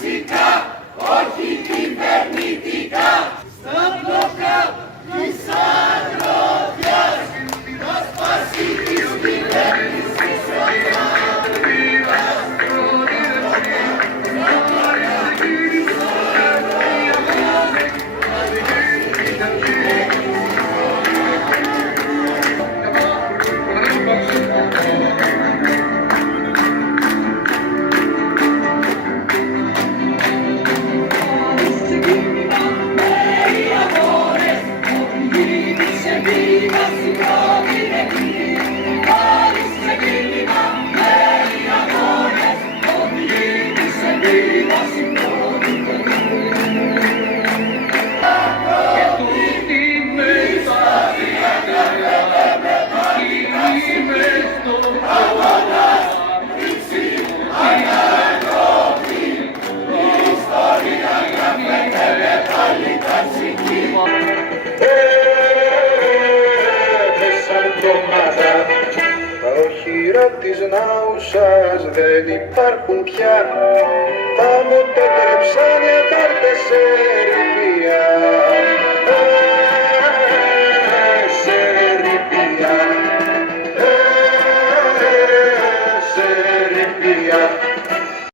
βασικά, όχι κυβερνητικά. Στα μπλόκα της αγροτιάς, να σπάσει της κυβέρνησης ο Ιωάννης. Τα οχυρά της Νάουσας δεν υπάρχουν πια. Τα μοτοκρεψάνια βάρτε σε ερημία.